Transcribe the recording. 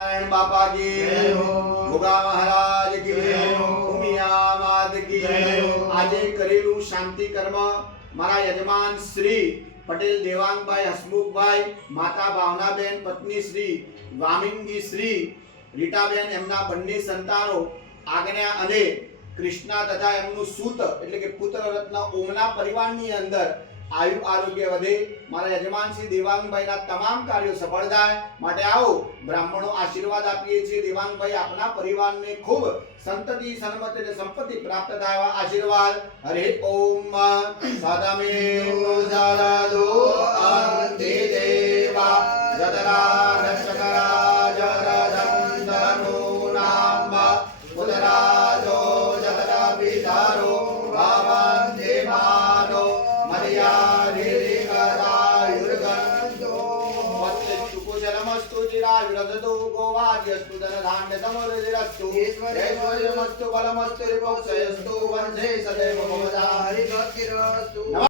नारायण बापा की जय हो। भोगा महाराज की जय हो। उमिया मात की जय हो। આજે કરેલું શાંતિ કર્મ મારા યજમાન શ્રી પટેલ દેવાંગભાઈ હસમુખભાઈ, માતા ભાવનાબેન, પત્ની શ્રી વામિંગી શ્રી રીટાબેન, એમના બંને સંતાનો આજ્ઞા અને કૃષ્ણા તથા એમનું સૂત એટલે કે પુત્ર રત્ન ઓમના પરિવારની અંદર આયુ આરોગ્ય વધે, મારા યજમાન શ્રી દેવાંગભાઈના તમામ કાર્યો સફળ થાય માટે આવો બ્રાહ્મણો આશીર્વાદ આપીએ છીએ. દેવાંગભાઈ આપના પરિવારને ખૂબ સંતતિ સન્મતિ અને સંપત્તિ પ્રાપ્ત થાય એવા આશીર્વાદ. હરે ઓમ. સદમેવ જરદો અંતે દેવા જતરા રક્ષકરા જરદંતનો નામ ઉદરાજો જતરા વિધારો ભાવં દેવાનો नमस्तु चिरायुरदतो गोवाद्यस्तु धनधान्य समृद्धिरस्तु ऐश्वर्यमस्तु बलमस्तु रिपोक्षयस्तु वंशे सदैव भवदा हरि भक्तिरस्तु.